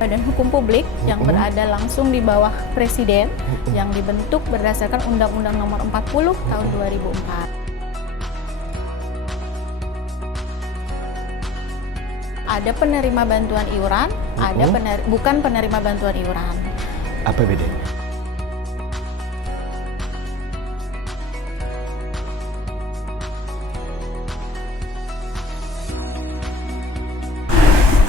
Badan Hukum Publik yang berada langsung di bawah Presiden yang dibentuk berdasarkan Undang-Undang Nomor 40 Tahun 2004. Ada penerima bantuan iuran, ada bukan penerima bantuan iuran. Apa bedanya?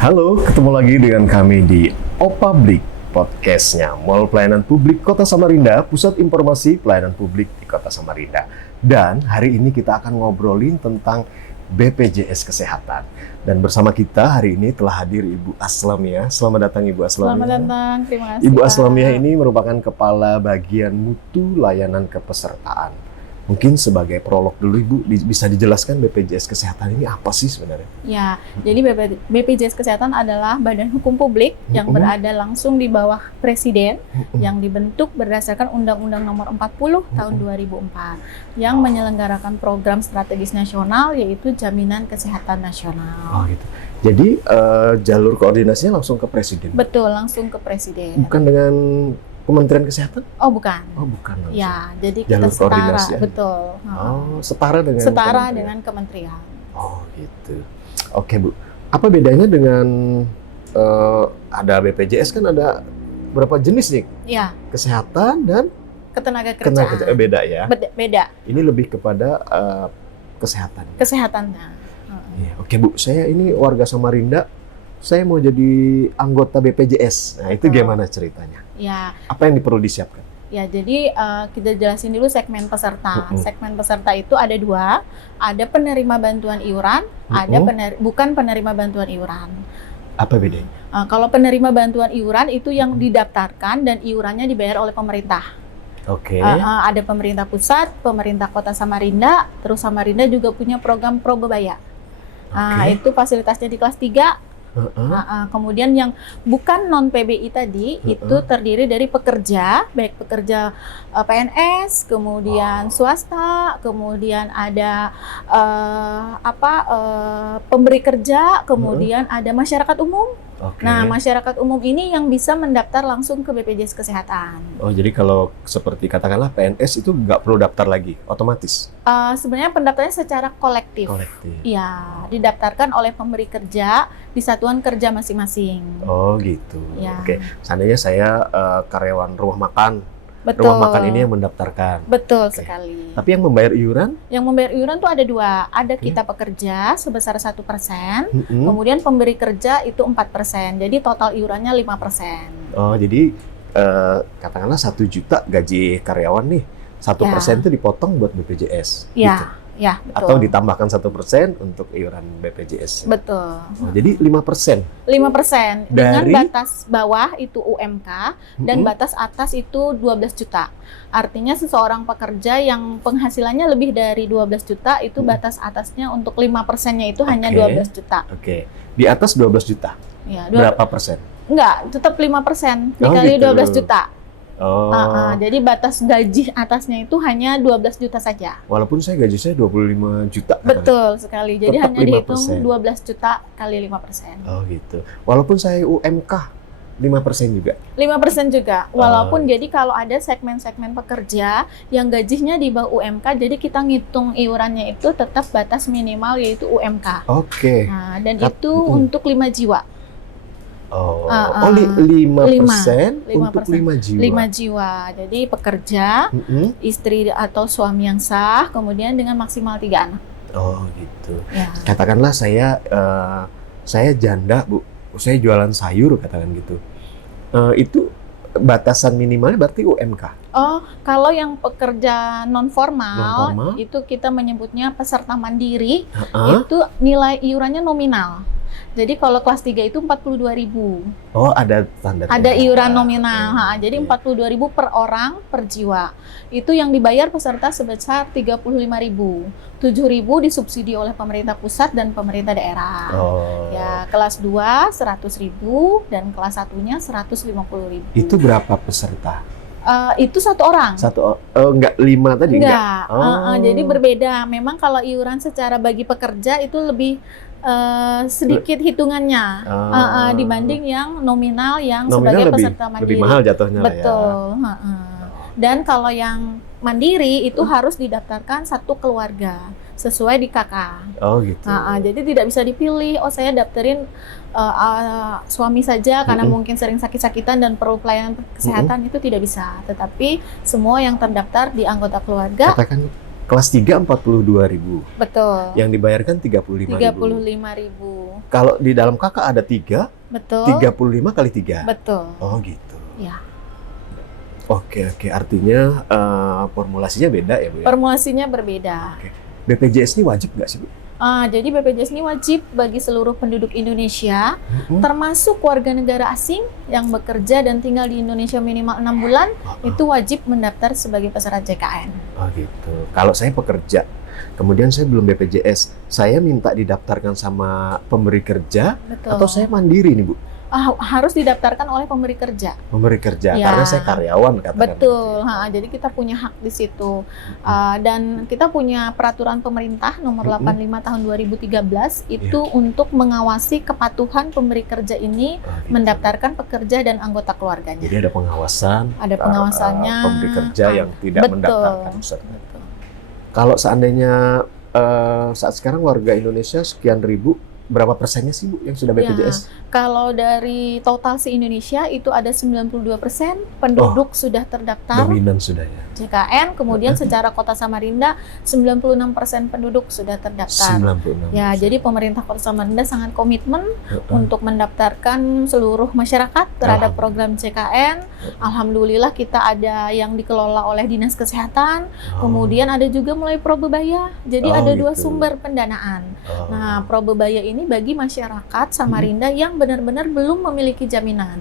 Halo, ketemu lagi dengan kami di Opablik, podcastnya Mall Pelayanan Publik Kota Samarinda, Pusat Informasi Pelayanan Publik di Kota Samarinda. Dan hari ini kita akan ngobrolin tentang BPJS Kesehatan. Dan bersama kita hari ini telah hadir Ibu Aslamiyah. Selamat datang Ibu Aslamiyah. Selamat datang, terima kasih. Ibu Aslamiyah ini merupakan Kepala Bagian Mutu Layanan Kepesertaan. Mungkin sebagai prolog dulu Ibu, bisa dijelaskan BPJS Kesehatan ini apa sih sebenarnya? Ya, jadi BPJS Kesehatan adalah Badan Hukum Publik yang berada langsung di bawah Presiden yang dibentuk berdasarkan Undang-Undang Nomor 40 Tahun 2004 yang menyelenggarakan program strategis nasional yaitu Jaminan Kesehatan Nasional. Oh gitu. Jadi jalur koordinasinya langsung ke Presiden? Betul, langsung ke Presiden. Bukan dengan Kementerian Kesehatan? Oh bukan. Oh bukan langsung. Ya, jadi jalur kita setara, koordinasi, ya? Betul. Oh, setara dengan kementerian. Oh gitu. Oke Bu, apa bedanya dengan ada BPJS kan ada berapa jenis nih? Ya. Kesehatan dan ketenagakerjaan. Beda ya? Beda. Ini lebih kepada kesehatan. Kesehatannya. Ya, oke Bu, saya ini warga Samarinda. Saya mau jadi anggota BPJS. Nah, itu gimana ceritanya? Ya. Apa yang perlu disiapkan? Ya, jadi kita jelasin dulu segmen peserta. Segmen peserta itu ada dua, ada penerima bantuan iuran, ada bukan penerima bantuan iuran. Apa bedanya? Kalau penerima bantuan iuran itu yang didaftarkan dan iurannya dibayar oleh pemerintah. Oke. Ada pemerintah pusat, pemerintah Kota Samarinda, terus Samarinda juga punya program Probebaya. Itu fasilitasnya di kelas 3. Kemudian yang bukan non PBI tadi itu terdiri dari pekerja, baik pekerja PNS, kemudian swasta, kemudian ada pemberi kerja, kemudian ada masyarakat umum. Nah, masyarakat umum ini yang bisa mendaftar langsung ke BPJS Kesehatan. Oh, jadi kalau seperti katakanlah PNS itu nggak perlu daftar lagi, otomatis? Sebenarnya pendaftarannya secara kolektif. Iya, didaftarkan oleh pemberi kerja di satuan kerja masing-masing. Oh, gitu. Ya. Oke, seandainya saya karyawan rumah makan. Betul. Rumah makan ini yang mendaftarkan. Betul sekali. Tapi yang membayar iuran? Yang membayar iuran tuh ada dua. Ada kita pekerja sebesar 1%, kemudian pemberi kerja itu 4%. Jadi total iurannya 5%. Oh, jadi katakanlah 1 juta gaji karyawan nih, 1% itu dipotong buat BPJS. Iya. Gitu. Ya, betul. Atau ditambahkan 1% untuk iuran BPJS. Betul. Oh, jadi 5%? 5%. Dengan batas bawah itu UMK dan batas atas itu 12 juta. Artinya seseorang pekerja yang penghasilannya lebih dari 12 juta itu batas atasnya untuk 5%-nya itu hanya 12 juta. Oke. Di atas 12 juta? Ya, berapa persen? Enggak, tetap 5% dikali gitu. 12 juta. Oh. Jadi batas gaji atasnya itu hanya 12 juta saja. Walaupun gaji saya 25 juta. Betul sekali. Jadi tetap hanya dihitung 12 juta kali 5%. Oh gitu. Walaupun saya UMK 5% juga? 5% juga. Walaupun jadi kalau ada segmen-segmen pekerja yang gajinya di bawah UMK, jadi kita ngitung iurannya itu tetap batas minimal yaitu UMK. Oke. Nah, dan itu untuk 5 jiwa. Oh, 5% untuk 5 jiwa. 5 jiwa. Jadi pekerja, istri atau suami yang sah, kemudian dengan maksimal 3 anak. Oh, gitu. Ya. Katakanlah saya janda, Bu. Saya jualan sayur katakan gitu. Itu batasan minimalnya berarti UMK. Oh, kalau yang pekerja non formal itu kita menyebutnya peserta mandiri, itu nilai iurannya nominal. Jadi kalau kelas 3 itu 42.000. Oh, ada standar. Ada iuran nominal. Jadi 42.000 per orang per jiwa. Itu yang dibayar peserta sebesar 35.000. 7.000 disubsidi oleh pemerintah pusat dan pemerintah daerah. Oh. Ya, kelas 2 100.000 dan kelas 1-nya 150.000. Itu berapa peserta? Itu satu orang. Enggak 5 tadi? Enggak. Oh. Jadi berbeda. Memang kalau iuran secara bagi pekerja itu lebih sedikit hitungannya dibanding yang nominal yang sebagai peserta mandiri. Lebih mahal jatuhnya lah ya. Betul. Dan kalau yang mandiri itu harus didaftarkan satu keluarga sesuai di KK. Oh gitu. Jadi tidak bisa dipilih. Oh saya daftarin suami saja karena mungkin sering sakit-sakitan dan perlu pelayanan kesehatan, itu tidak bisa. Tetapi semua yang terdaftar di anggota keluarga. Katakan kelas 3 42.000. Betul. Yang dibayarkan 35.000. 35.000. Kalau di dalam KK ada 3. Betul. 35 kali 3. Betul. Oh gitu. Ya. Oke. Artinya formulasinya beda ya, Bu? Formulasinya berbeda. Oke. BPJS ini wajib nggak sih, Bu? Jadi BPJS ini wajib bagi seluruh penduduk Indonesia, termasuk warga negara asing yang bekerja dan tinggal di Indonesia minimal 6 bulan, itu wajib mendaftar sebagai peserta JKN. Oh gitu. Kalau saya pekerja, kemudian saya belum BPJS, saya minta didaftarkan sama pemberi kerja. Betul. Atau saya mandiri nih, Bu? Harus didaftarkan oleh pemberi kerja. Pemberi kerja, Ya. karena saya karyawan katakan. Betul, jadi kita punya hak di situ. Dan kita punya peraturan pemerintah nomor 85 tahun 2013 itu untuk mengawasi kepatuhan pemberi kerja ini mendaftarkan pekerja dan anggota keluarganya. Jadi ada pengawasan. Ada pengawasannya. Pemberi kerja yang tidak mendaftarkan peserta. Betul. Kalau seandainya saat sekarang warga Indonesia sekian ribu, berapa persennya sih, Bu, yang sudah BPJS? Kalau dari total se-Indonesia itu ada 92% penduduk sudah terdaftar Dominan sudah ya. JKN, kemudian secara Kota Samarinda 96% penduduk sudah terdaftar. 96%. Ya, jadi pemerintah Kota Samarinda sangat komitmen untuk mendaftarkan seluruh masyarakat terhadap program JKN. Alhamdulillah kita ada yang dikelola oleh Dinas Kesehatan, kemudian ada juga mulai Probebaya. Jadi ada dua sumber pendanaan. Nah, Probebaya ini bagi masyarakat Samarinda yang benar-benar belum memiliki jaminan.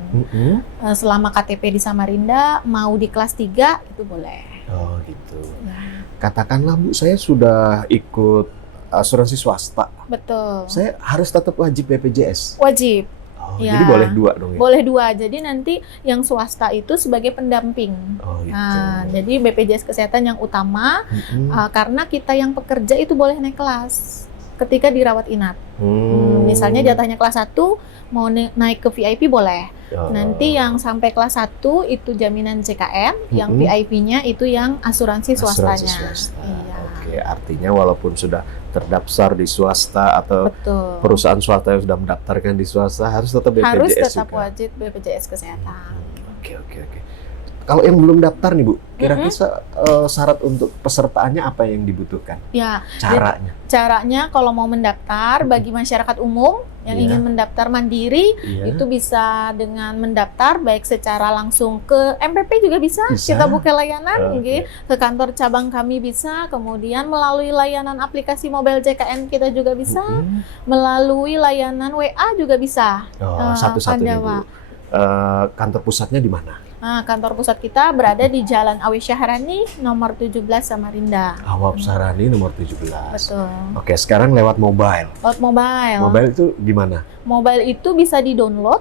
Selama KTP di Samarinda, mau di kelas 3 itu boleh. Oh gitu. Ya. Katakanlah, Bu, saya sudah ikut asuransi swasta. Betul. Saya harus tetap wajib BPJS. Wajib. Oh, Ya. Jadi boleh 2 dong ya? Boleh 2. Jadi nanti yang swasta itu sebagai pendamping. Oh gitu. Nah, jadi BPJS Kesehatan yang utama, karena kita yang pekerja itu boleh naik kelas ketika dirawat inap. Misalnya jatahnya kelas 1, mau naik ke VIP boleh. Nanti yang sampai kelas 1 itu jaminan JKN, yang VIP-nya itu yang asuransi swastanya. Iya. Oke, artinya walaupun sudah terdaftar di swasta atau Betul. perusahaan swasta yang sudah mendaftarkan di swasta, harus tetap BPJS Harus tetap juga. wajib BPJS Kesehatan. Oke. Kalau yang belum daftar nih, Bu, kira-kira syarat untuk pesertaannya apa yang dibutuhkan? Ya, Caranya kalau mau mendaftar bagi masyarakat umum yang ingin mendaftar mandiri, itu bisa dengan mendaftar baik secara langsung ke MPP juga bisa. Kita buka layanan, ke kantor cabang kami bisa, kemudian melalui layanan aplikasi mobile JKN kita juga bisa, melalui layanan WA juga bisa. Satu-satu nih, Bu. Kantor pusatnya di mana? Nah, kantor pusat kita berada di Jalan Awi Syahrani nomor 17 Samarinda. Awab Sarani nomor 17. Betul. Oke, sekarang lewat mobile. Lewat mobile. Mobile itu gimana? Mobile itu bisa di-download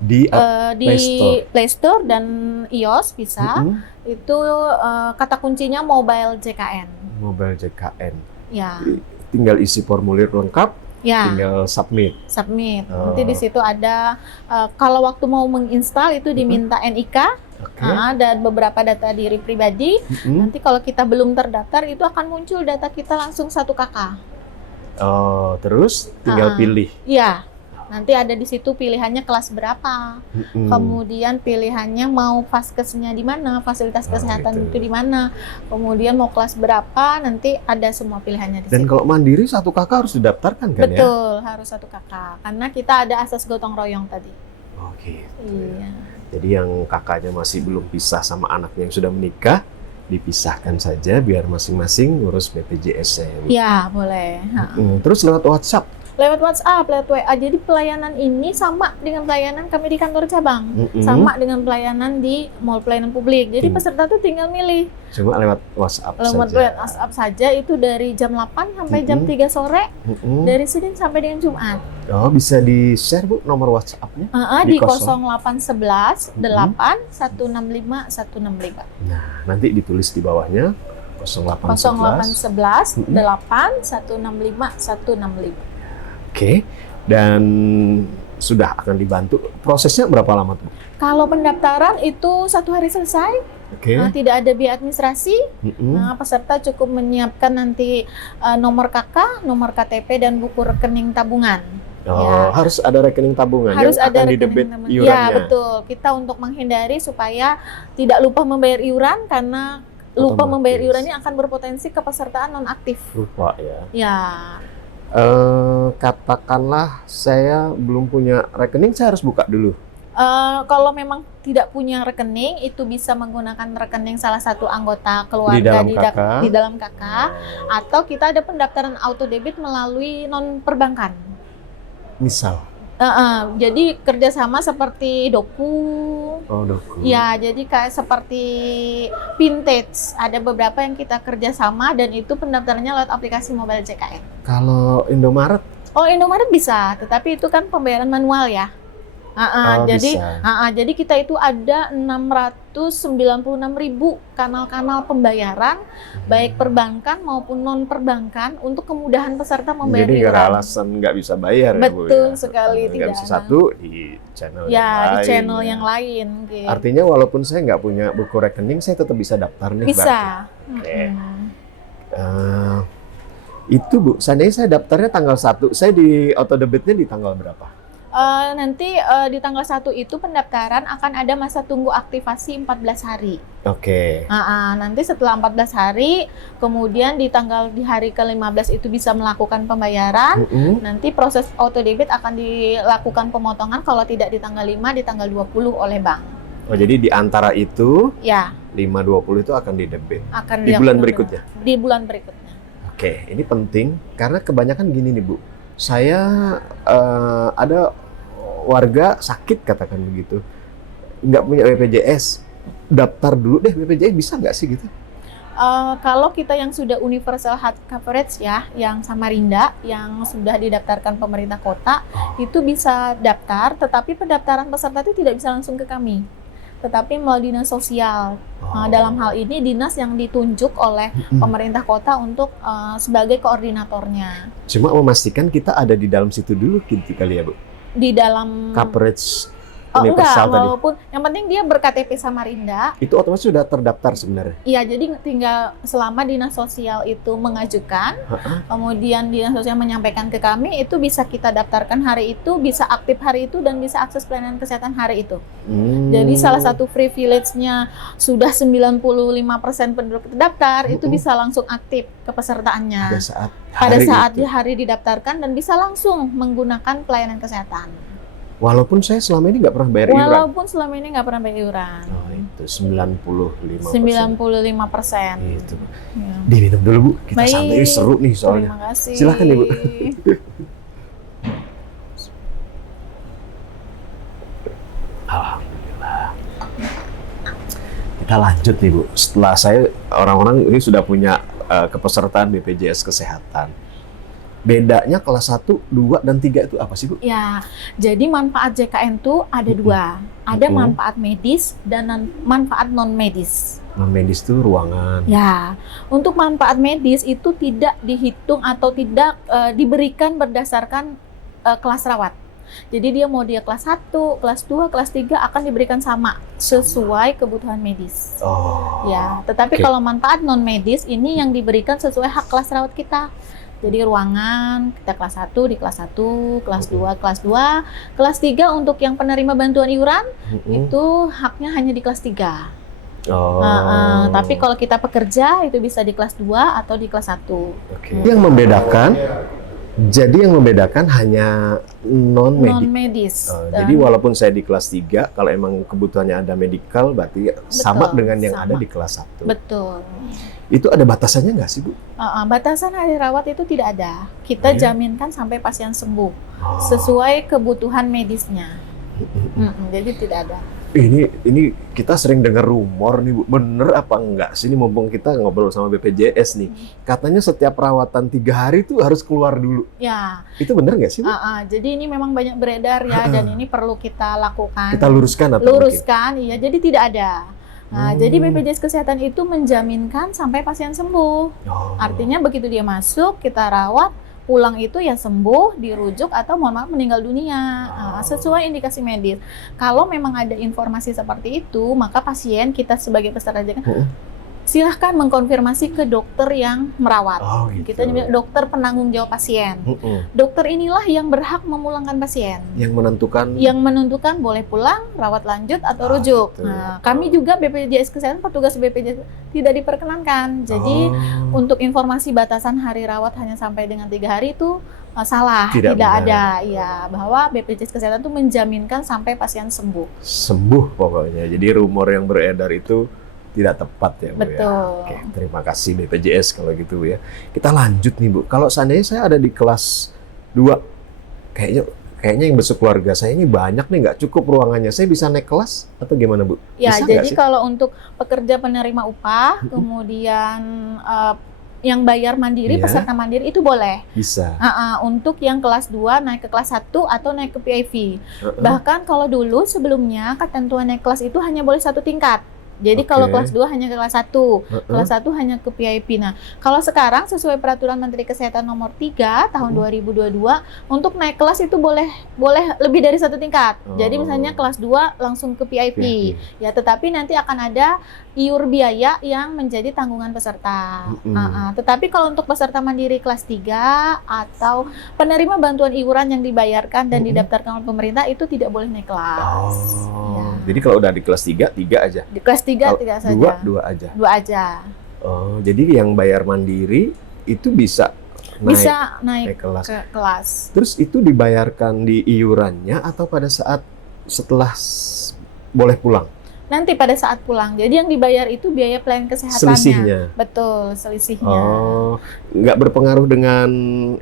di Play Store dan iOS bisa. Itu kata kuncinya Mobile JKN. Mobile JKN. Ya. Tinggal isi formulir lengkap. Ya. Tinggal submit. Nanti di situ ada kalau waktu mau menginstal itu diminta NIK dan beberapa data diri pribadi. Nanti kalau kita belum terdaftar itu akan muncul data kita langsung 1 KK. Terus tinggal pilih. Iya. Nanti ada di situ pilihannya kelas berapa. Kemudian pilihannya mau vaskesnya di mana, fasilitas kesehatan itu di mana. Kemudian mau kelas berapa, nanti ada semua pilihannya di situ. Dan kalau mandiri 1 KK harus didaftarkan kan? Betul, harus 1 KK. Karena kita ada asas gotong royong tadi. Oke. Iya. Jadi yang kakaknya masih belum pisah sama anaknya yang sudah menikah, dipisahkan saja biar masing-masing ngurus BPJS-nya. Ya, boleh. Terus lewat WhatsApp. Lewat WhatsApp, lewat WA. Jadi pelayanan ini sama dengan pelayanan kami di kantor cabang, sama dengan pelayanan di mall pelayanan publik. Jadi peserta tuh tinggal milih. Cuma lewat WhatsApp lewat saja. WhatsApp saja itu dari jam 8 sampai jam 3 sore, dari Senin sampai dengan Jumat. Oh, bisa di-share Bu nomor WhatsApp-nya? Di 0811 8 165 165. Nah, nanti ditulis di bawahnya 0811 0811 8 165 165. Oke. Dan sudah akan dibantu. Prosesnya berapa lama tuh? Kalau pendaftaran itu 1 hari selesai. Oke. Tidak ada biaya administrasi. Peserta cukup menyiapkan nanti nomor KK, nomor KTP, dan buku rekening tabungan. Harus ada rekening tabungan harus yang ada akan didebit tabungan. iurannya. Ya, betul. Kita untuk menghindari supaya tidak lupa membayar iuran, karena lupa membayar iurannya akan berpotensi kepesertaan nonaktif. Lupa ya. Ya. Katakanlah saya belum punya rekening, saya harus buka dulu. Kalau memang tidak punya rekening, itu bisa menggunakan rekening salah satu anggota keluarga di dalam KK, atau kita ada pendaftaran auto debit melalui non perbankan. Misal? Jadi kerjasama seperti Doku. Doku. Ya, jadi kayak seperti Vintage. Ada beberapa yang kita kerjasama dan itu pendaftarannya lewat aplikasi mobile JKN. Kalau Indomaret? Indomaret bisa, tetapi itu kan pembayaran manual ya. Jadi kita itu ada 696.000 kanal-kanal pembayaran, baik perbankan maupun non perbankan, untuk kemudahan peserta membayar iuran. Jadi nggak ada alasan nggak bisa bayar. Betul ya, Bu, sekali, nggak tidak bisa satu di channel yang lain. Di channel yang lain. Gitu. Artinya walaupun saya nggak punya buku rekening, saya tetap bisa daftar nih. Bisa. Oke. Itu Bu, seandainya saya daftarnya tanggal 1, saya di auto debitnya di tanggal berapa? Nanti di tanggal 1 itu pendaftaran akan ada masa tunggu aktivasi 14 hari. Oke. Nanti setelah 14 hari, kemudian di hari ke-15 itu bisa melakukan pembayaran. Nanti proses auto debit akan dilakukan pemotongan kalau tidak di tanggal 5, di tanggal 20 oleh bank. Oh, jadi di antara itu, ya, 5-20 itu akan didebit. Di bulan berikutnya? Di bulan berikutnya. Oke, ini penting karena kebanyakan gini nih Bu. Saya ada warga sakit, katakan begitu, nggak punya BPJS, daftar dulu deh BPJS, bisa nggak sih gitu? Kalau kita yang sudah universal health coverage ya, yang Samarinda, yang sudah didaftarkan pemerintah kota, itu bisa daftar, tetapi pendaftaran peserta itu tidak bisa langsung ke kami, tetapi melalui dinas sosial. Dalam hal ini dinas yang ditunjuk oleh pemerintah kota untuk sebagai koordinatornya. Cuma memastikan kita ada di dalam situ dulu gitu kali ya Bu? Di dalam coverage universal tadi? Walaupun yang penting dia ber-KTP Samarinda. Itu otomatis sudah terdaftar sebenarnya? Iya, jadi tinggal selama dinas sosial itu mengajukan, kemudian dinas sosial menyampaikan ke kami, itu bisa kita daftarkan hari itu, bisa aktif hari itu, dan bisa akses pelayanan kesehatan hari itu. Jadi salah satu privilege-nya sudah 95% penduduk terdaftar, itu bisa langsung aktif kepesertaannya. Pada saat hari didaftarkan, dan bisa langsung menggunakan pelayanan kesehatan. Walaupun saya selama ini nggak pernah bayar iuran. Walaupun selama ini nggak pernah bayar iuran. Itu 95%. 95%. Itu. Ya. Diminum dulu Bu, kita santai, seru nih soalnya. Terima kasih. Silakan Ibu. Alhamdulillah. Kita lanjut nih Bu. Setelah orang-orang ini sudah punya kepesertaan BPJS Kesehatan. Bedanya kelas 1, 2, dan 3 itu apa sih Bu? Ya, jadi manfaat JKN itu ada dua. Ada manfaat medis dan manfaat non-medis. Non-medis itu ruangan. Ya, untuk manfaat medis itu tidak dihitung atau tidak diberikan berdasarkan kelas rawat. Jadi dia mau dia kelas 1, kelas 2, kelas 3 akan diberikan sama sesuai kebutuhan medis. Ya, tetapi kalau manfaat non-medis ini yang diberikan sesuai hak kelas rawat kita. Jadi ruangan kita kelas 1 di kelas 1, kelas 2, kelas 2, kelas 3 untuk yang penerima bantuan iuran itu haknya hanya di kelas 3. Tapi kalau kita pekerja itu bisa di kelas 2 atau di kelas 1. Yang membedakan Jadi yang membedakan hanya non-medik. Non-medis. Jadi walaupun saya di kelas 3, kalau emang kebutuhannya ada medical, berarti sama dengan yang ada di kelas 1. Betul. Itu ada batasannya nggak sih, Bu? Batasan hari rawat itu tidak ada. Kita jaminkan sampai pasien sembuh sesuai kebutuhan medisnya. Jadi tidak ada. Ini kita sering dengar rumor nih, Bu. Bener apa enggak sih? Ini mumpung kita ngobrol sama BPJS nih. Katanya setiap perawatan 3 hari itu harus keluar dulu. Ya. Itu bener nggak sih, Bu? Jadi ini memang banyak beredar ya, dan ini perlu kita lakukan. Kita luruskan atau luruskan, iya. Jadi tidak ada. Nah, jadi BPJS Kesehatan itu menjaminkan sampai pasien sembuh. Artinya begitu dia masuk, kita rawat, pulang itu ya sembuh, dirujuk, atau mohon maaf meninggal dunia, sesuai indikasi medis. Kalau memang ada informasi seperti itu, maka pasien kita sebagai peserta jangan silahkan mengkonfirmasi ke dokter yang merawat. Gitu. Kita nyebut dokter penanggung jawab pasien. Dokter inilah yang berhak memulangkan pasien. Yang menentukan boleh pulang, rawat lanjut, atau rujuk. Gitu. Nah, kami juga BPJS Kesehatan, petugas BPJS tidak diperkenankan. Jadi untuk informasi batasan hari rawat hanya sampai dengan 3 hari itu salah. Tidak ada. Ya, bahwa BPJS Kesehatan itu menjaminkan sampai pasien sembuh. Sembuh pokoknya. Jadi rumor yang beredar itu tidak tepat ya, Bu. Betul. Ya. Oke, terima kasih BPJS kalau gitu, Bu, ya. Kita lanjut nih, Bu. Kalau seandainya saya ada di kelas 2, kayaknya yang besok keluarga saya ini banyak nih, nggak cukup ruangannya. Saya bisa naik kelas atau gimana, Bu? Ya, bisa jadi kalau untuk pekerja penerima upah, kemudian yang bayar mandiri, peserta mandiri itu boleh. Bisa. Untuk yang kelas 2 naik ke kelas 1 atau naik ke PIV. Bahkan kalau dulu sebelumnya ketentuan naik kelas itu hanya boleh 1 tingkat. Jadi kalau kelas 2 hanya ke kelas 1, kelas 1 hanya ke PIP. Nah, kalau sekarang sesuai peraturan Menteri Kesehatan nomor 3 tahun 2022, untuk naik kelas itu boleh lebih dari 1 tingkat. Jadi misalnya kelas 2 langsung ke PIP. Ya, tetapi nanti akan ada iur biaya yang menjadi tanggungan peserta. Tetapi kalau untuk peserta mandiri kelas 3 atau penerima bantuan iuran yang dibayarkan dan didaftarkan oleh pemerintah itu tidak boleh naik kelas. Ya. Jadi kalau udah di kelas 3 aja. Di kelas 3 tidak saja. 2 aja. 2 aja. Jadi yang bayar mandiri itu bisa naik kelas. Ke kelas. Terus itu dibayarkan di iurannya atau pada saat setelah boleh pulang? Nanti pada saat pulang. Jadi yang dibayar itu biaya pelayanan kesehatannya. Selisihnya. Betul, selisihnya. Nggak berpengaruh dengan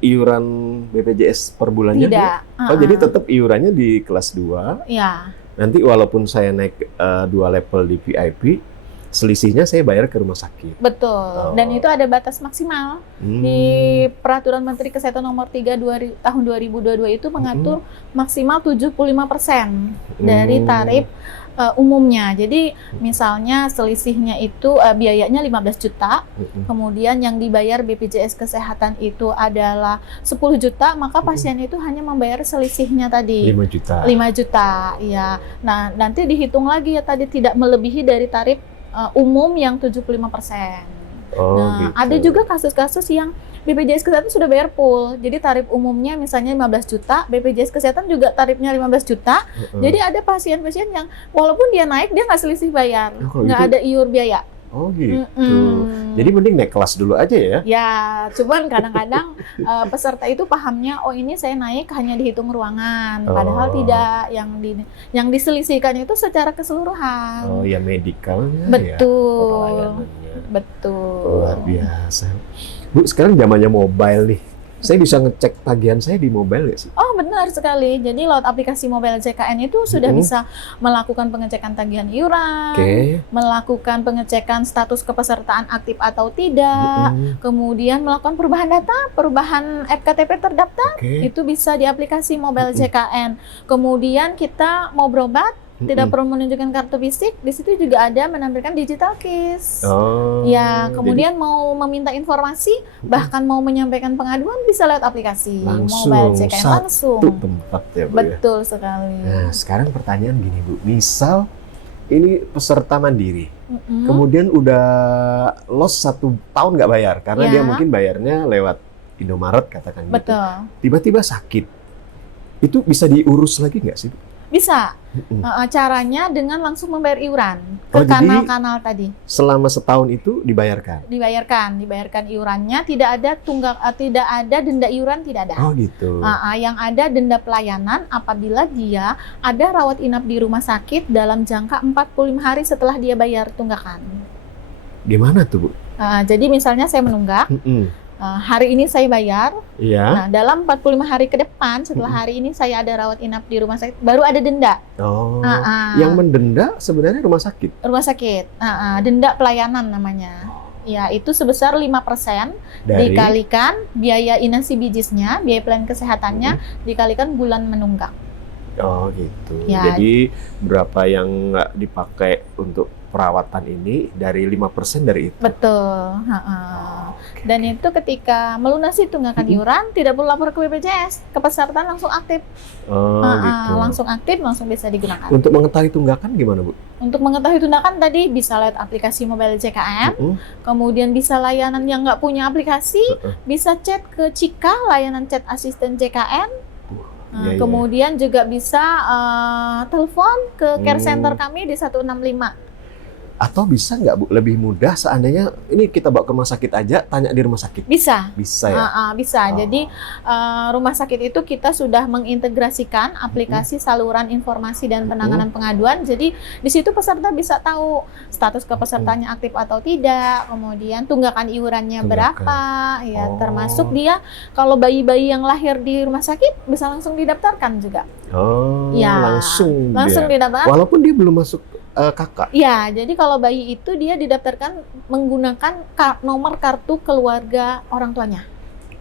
iuran BPJS per bulannya? Tidak. Jadi tetap iurannya di kelas 2. Iya. Nanti walaupun saya naik 2 level di VIP, selisihnya saya bayar ke rumah sakit. Betul. Dan itu ada batas maksimal. Di Peraturan Menteri Kesehatan nomor 3 tahun 2022 itu mengatur maksimal 75% dari tarif umumnya. Jadi misalnya selisihnya itu biayanya 15 juta, kemudian yang dibayar BPJS Kesehatan itu adalah 10 juta, maka pasien itu hanya membayar selisihnya tadi 5 juta. Ya. Nah, nanti dihitung lagi ya tadi tidak melebihi dari tarif umum yang 75%. Gitu. Ada juga kasus-kasus yang BPJS Kesehatan sudah bayar full. Jadi tarif umumnya misalnya 15 juta, BPJS Kesehatan juga tarifnya 15 juta. Jadi ada pasien-pasien yang walaupun dia naik, dia nggak selisih bayar. Nggak ada iur biaya. Gitu. Jadi mending naik kelas dulu aja ya? Ya, cuman kadang-kadang peserta itu pahamnya, ini saya naik hanya dihitung ruangan. Padahal tidak, yang diselisihkan itu secara keseluruhan. Ya medikalnya. Betul. Ya, betul. Luar biasa. Bu, sekarang zamannya mobile nih. Saya bisa ngecek tagihan saya di mobile nggak sih? Oh, benar sekali. Jadi lewat aplikasi mobile JKN itu sudah bisa melakukan pengecekan tagihan iuran, melakukan pengecekan status kepesertaan aktif atau tidak, kemudian melakukan perubahan data, perubahan FKTP terdaftar, itu bisa di aplikasi mobile JKN. Kemudian kita mau berobat, tidak perlu menunjukkan kartu fisik, di situ juga ada menampilkan digital case. Ya, kemudian mau meminta informasi, bahkan mau menyampaikan pengaduan bisa lewat aplikasi mobile JKN langsung. Satu tempat ya, Bu. Betul sekali. Nah, sekarang pertanyaan gini, Bu. Misal ini peserta mandiri, kemudian udah loss 1 tahun nggak bayar karena dia mungkin bayarnya lewat Indomaret katakan gitu. Betul. Tiba-tiba sakit, itu bisa diurus lagi nggak sih, Bu? Bisa. Caranya dengan langsung membayar iuran ke jadi kanal-kanal tadi. selama setahun itu dibayarkan? Dibayarkan iurannya, tidak ada denda iuran, tidak ada. Oh gitu. Yang ada denda pelayanan apabila dia ada rawat inap di rumah sakit dalam jangka 45 hari setelah dia bayar tunggakan. Gimana tuh, Bu? Jadi misalnya saya menunggak, hari ini saya bayar. Iya. Nah, dalam 45 hari ke depan setelah hari ini saya ada rawat inap di rumah sakit, baru ada denda. Oh. Yang mendenda sebenarnya rumah sakit. Rumah sakit. Denda pelayanan namanya. Ya, itu sebesar 5% dikalikan biaya inasi bijisnya, biaya pelayanan kesehatannya dikalikan bulan menunggak. Oh, gitu. Ya. Jadi berapa yang nggak dipakai untuk perawatan ini dari 5% dari itu. Betul. Dan itu ketika melunasi tunggakan iuran tidak perlu lapor ke BPJS, kepesertaan langsung aktif. Gitu. Langsung aktif, langsung bisa digunakan. Untuk mengetahui tunggakan gimana, Bu? Untuk mengetahui tunggakan tadi bisa lewat aplikasi mobile JKM, kemudian bisa layanan yang nggak punya aplikasi, bisa chat ke Cika, layanan chat asisten JKM. Kemudian juga bisa telepon ke care center kami di 165. Atau bisa nggak, Bu, lebih mudah seandainya ini kita bawa ke rumah sakit aja, tanya di rumah sakit? Bisa. Bisa ya? Bisa. Jadi rumah sakit itu kita sudah mengintegrasikan aplikasi saluran informasi dan penanganan pengaduan. Jadi di situ peserta bisa tahu status kepesertaannya aktif atau tidak, kemudian tunggakan iurannya berapa, ya termasuk dia kalau bayi-bayi yang lahir di rumah sakit bisa langsung didaftarkan juga. Langsung didaftarkan. Walaupun dia belum masuk kakak. Ya, jadi kalau bayi itu dia didaftarkan menggunakan nomor kartu keluarga orang tuanya.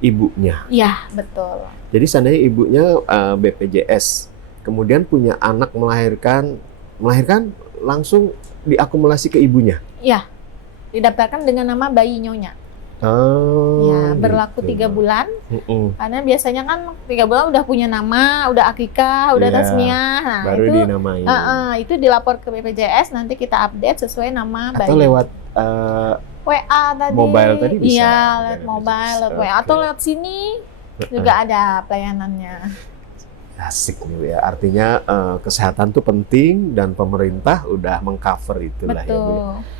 Ibunya. Ya, betul. Jadi seandainya ibunya BPJS, kemudian punya anak melahirkan langsung diakumulasi ke ibunya. Ya, didaftarkan dengan nama bayi nyonya. Berlaku 3 bulan. Karena biasanya kan 3 bulan udah punya nama, udah akikah, udah tasmiyah. Nah, baru itu dinamain. Itu dilapor ke BPJS, nanti kita update sesuai nama bayi. Atau lewat WA tadi. Mobile tadi bisa. Iya, lewat mobile, lewat WA atau lewat sini juga ada pelayanannya. Asik nih, Bu, ya. Artinya kesehatan tuh penting dan pemerintah udah mengcover itulah. Betul. Ya, Bu.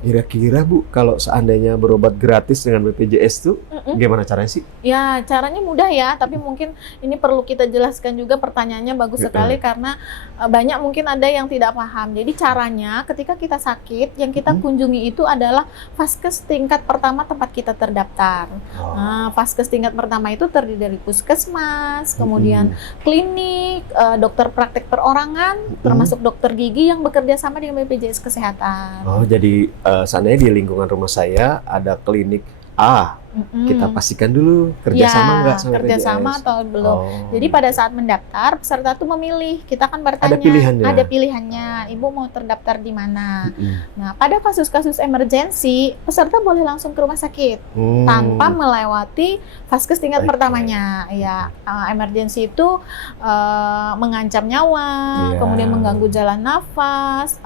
Kira-kira, Bu, kalau seandainya berobat gratis dengan BPJS tuh gimana caranya sih? Ya, caranya mudah ya, tapi mungkin ini perlu kita jelaskan juga, pertanyaannya bagus sekali karena banyak mungkin ada yang tidak paham. Jadi caranya ketika kita sakit, yang kita kunjungi itu adalah vaskes tingkat pertama tempat kita terdaftar. Nah, vaskes tingkat pertama itu terdiri dari puskesmas, kemudian klinik, dokter praktek perorangan, termasuk dokter gigi yang bekerja sama dengan BPJS Kesehatan. Oh, jadi seandainya di lingkungan rumah saya ada klinik A, kita pastikan dulu kerjasama nggak sama kerjasama BPJS? atau belum. Jadi pada saat mendaftar, peserta tuh memilih. Kita kan bertanya. Ada pilihannya. Ibu mau terdaftar di mana? Nah, pada kasus-kasus emergensi, peserta boleh langsung ke rumah sakit tanpa melewati vaskes tingkat pertamanya. Ya, emergensi itu mengancam nyawa, kemudian mengganggu jalan nafas,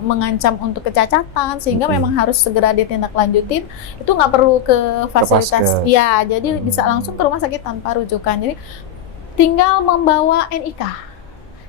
mengancam untuk kecacatan, sehingga memang harus segera ditindaklanjutin. Itu nggak perlu ke fasilitas. Ya, jadi bisa langsung ke rumah sakit tanpa rujukan. Jadi tinggal membawa NIK.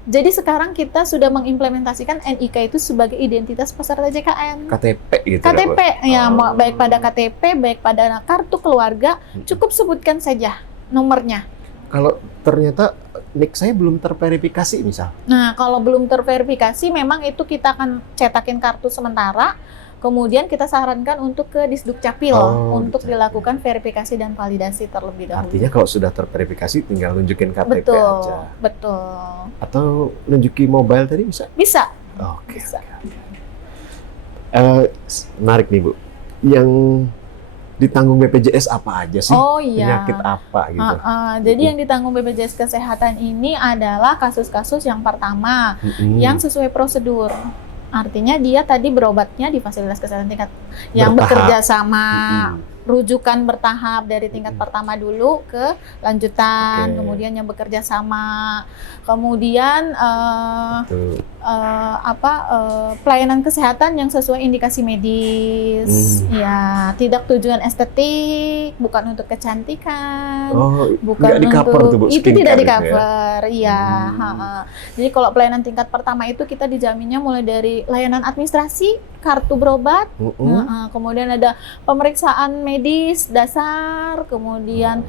Jadi sekarang kita sudah mengimplementasikan NIK itu sebagai identitas peserta JKN. KTP gitu. KTP ya, baik pada KTP, baik pada kartu keluarga, cukup sebutkan saja nomornya. Kalau ternyata NIK saya belum terverifikasi misal. Nah, kalau belum terverifikasi memang itu kita akan cetakin kartu sementara. Kemudian kita sarankan untuk ke Disduk Capil untuk dilakukan verifikasi dan validasi terlebih dahulu. Artinya kalau sudah terverifikasi tinggal nunjukin KTP aja. Betul. Atau nunjukin mobile tadi bisa? Bisa. Oke. Bisa. Menarik nih, Bu. Yang ditanggung BPJS apa aja sih? Oh iya. Penyakit apa gitu? Jadi yang ditanggung BPJS Kesehatan ini adalah kasus-kasus yang pertama yang sesuai prosedur. Artinya dia tadi berobatnya di fasilitas kesehatan tingkat yang bekerja sama rujukan bertahap dari tingkat pertama dulu ke lanjutan, Oke. kemudian yang bekerja sama, kemudian Betul. pelayanan kesehatan yang sesuai indikasi medis, ya tidak tujuan estetik, bukan untuk kecantikan, Oh, bukan nggak di-cover untuk tuh, Bu, itu skincare tidak itu ya? di-cover, iya. Hmm. Jadi kalau pelayanan tingkat pertama itu kita dijaminnya mulai dari layanan administrasi, kartu berobat, kemudian ada pemeriksaan medis dasar, kemudian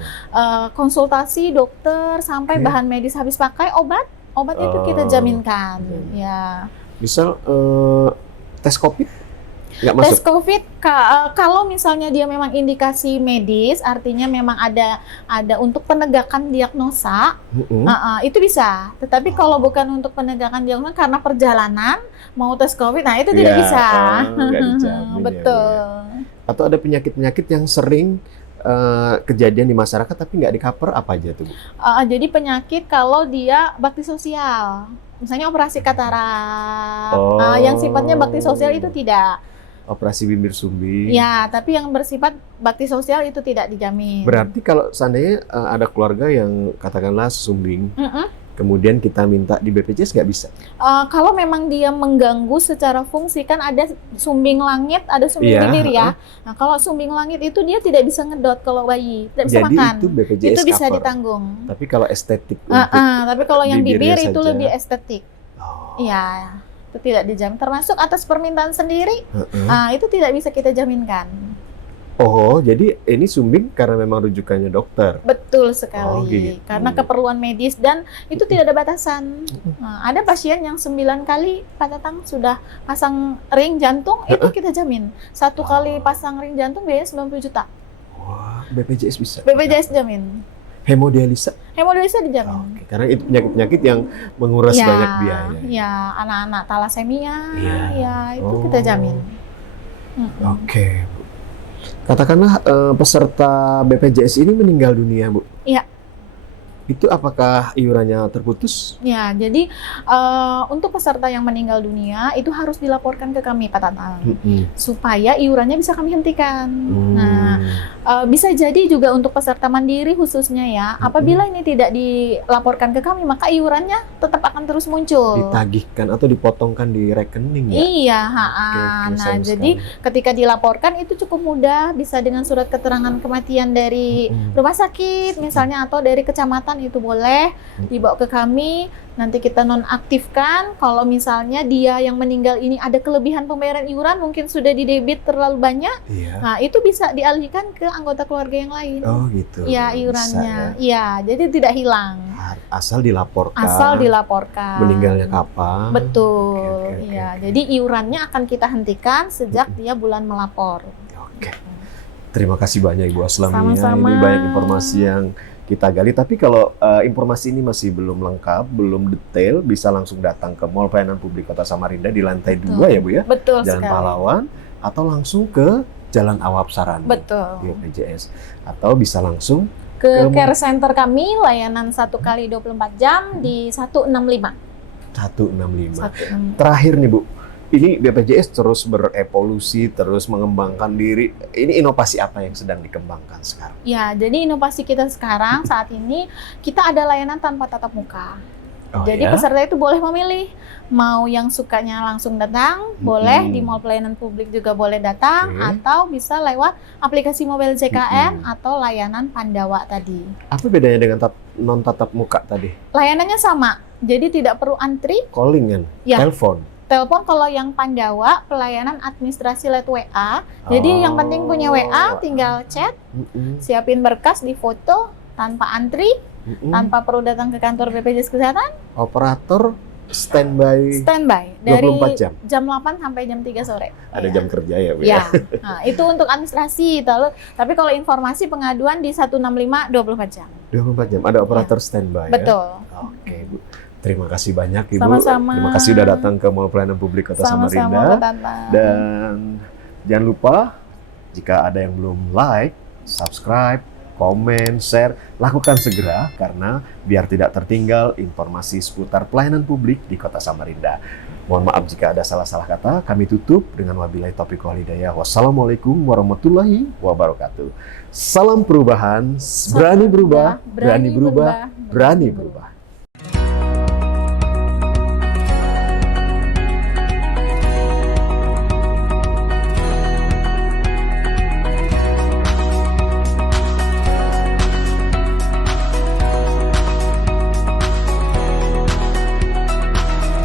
konsultasi dokter sampai Oke. bahan medis habis pakai, obat itu kita jaminkan, ya. Misal tes COVID nggak Tes masuk? COVID kalau misalnya dia memang indikasi medis, artinya memang ada untuk penegakan diagnosa, itu bisa. Tetapi kalau bukan untuk penegakan diagnosa karena perjalanan mau tes COVID, nah itu tidak Ya, bisa. nggak dijamin ya, Betul. Atau ada penyakit-penyakit yang sering kejadian di masyarakat tapi nggak di-cover, apa aja tuh, Bu? Jadi penyakit kalau dia bakti sosial, misalnya operasi katarak, yang sifatnya bakti sosial itu tidak. Operasi bibir sumbing. Ya, tapi yang bersifat bakti sosial itu tidak dijamin. Berarti kalau seandainya ada keluarga yang katakanlah sumbing, kemudian kita minta di BPJS nggak bisa? Kalau memang dia mengganggu secara fungsi, kan ada sumbing langit, ada sumbing bibir ya. Nah, kalau sumbing langit itu dia tidak bisa ngedot kalau bayi, tidak bisa Jadi makan. itu BPJS Itu bisa cover. ditanggung. Tapi kalau estetik untuk Tapi kalau yang bibirnya bibir itu saja. lebih estetik. Iya, itu tidak dijamin. Termasuk atas permintaan sendiri, itu tidak bisa kita jaminkan. Oh, jadi ini sumbing karena memang rujukannya dokter. Betul sekali, gitu. karena keperluan medis dan itu tidak ada batasan. Nah, ada pasien yang 9 kali Pak Tatang sudah pasang ring jantung, itu kita jamin. 1 kali pasang ring jantung biayanya 90 juta. Wah, BPJS bisa. BPJS jamin. Hemodialisa. Hemodialisa dijamin. Oke, karena itu penyakit-penyakit yang menguras banyak biaya. Ya, anak-anak talasemia, Iya. ya itu kita jamin. Oke, Bu. Katakanlah peserta BPJS ini meninggal dunia, Bu. Iya. Itu apakah iurannya terputus? Ya, jadi untuk peserta yang meninggal dunia itu harus dilaporkan ke kami, Pak Tatang, supaya iurannya bisa kami hentikan. Nah, bisa jadi juga untuk peserta mandiri khususnya ya, apabila ini tidak dilaporkan ke kami, maka iurannya tetap akan terus muncul. Ditagihkan atau dipotongkan di rekening ya? Iya, Oke, nah sayang jadi sekali. ketika dilaporkan itu cukup mudah, bisa dengan surat keterangan kematian dari rumah sakit misalnya atau dari kecamatan itu boleh dibawa ke kami, nanti kita nonaktifkan. Kalau misalnya dia yang meninggal ini ada kelebihan pembayaran iuran, mungkin sudah didebit terlalu banyak, nah itu bisa dialihkan ke anggota keluarga yang lain. Oh gitu. Ya, Bisa iurannya. ya. Iya, jadi tidak hilang. Asal dilaporkan. Asal dilaporkan. Meninggalnya kapan? Betul. Oke, Iya, oke. jadi iurannya akan kita hentikan sejak dia bulan melapor. Oke. Terima kasih banyak Ibu Aslamia. Sama-sama. Ini banyak informasi yang kita gali. Tapi kalau informasi ini masih belum lengkap, belum detail, bisa langsung datang ke Mall Pelayanan Publik Kota Samarinda di lantai 2 ya Bu ya? Betul Jalan sekali. Pahlawan, atau langsung ke Jalan Awab Sarani. Betul. BPJS. Atau bisa langsung Ke ke care center kami layanan 1 kali 24 jam di 165. 165. 165. Terakhir nih Bu, ini BPJS terus berevolusi, terus mengembangkan diri. Ini inovasi apa yang sedang dikembangkan sekarang? Ya, jadi inovasi kita sekarang saat ini kita ada layanan tanpa tatap muka. Oh, Jadi ya? peserta itu boleh memilih mau yang sukanya langsung datang, boleh di Mall Pelayanan Publik juga boleh datang, Oke. atau bisa lewat aplikasi mobile JKN atau layanan Pandawa tadi. Apa bedanya dengan non tatap muka tadi? Layanannya sama, jadi tidak perlu antri. Calling kan? Ya. Telepon? Telepon kalau yang Pandawa, pelayanan administrasi lewat WA. Jadi yang penting punya WA, tinggal chat, siapin berkas, di foto, tanpa antri, tanpa perlu datang ke kantor BPJS Kesehatan. Operator standby Standby dari 24 jam? jam 8 sampai jam 3 sore. Ada Ya. jam kerja ya Bu? Ya, nah, itu untuk administrasi. Tapi kalau informasi pengaduan di 165 24 jam. 24 jam, ada operator standby ya? Betul. Oke Bu. Terima kasih banyak Ibu. Sama-sama. Terima kasih sudah datang ke Mall Pelayanan Publik Kota Sama-sama, Samarinda. Pak Tata. Dan jangan lupa jika ada yang belum like, subscribe, komen, share, lakukan segera karena biar tidak tertinggal informasi seputar pelayanan publik di Kota Samarinda. Mohon maaf jika ada salah-salah kata. Kami tutup dengan wabillahi taufiq wal hidayah. Wassalamualaikum warahmatullahi wabarakatuh. Salam perubahan, berani berubah, berani berubah, berani berubah.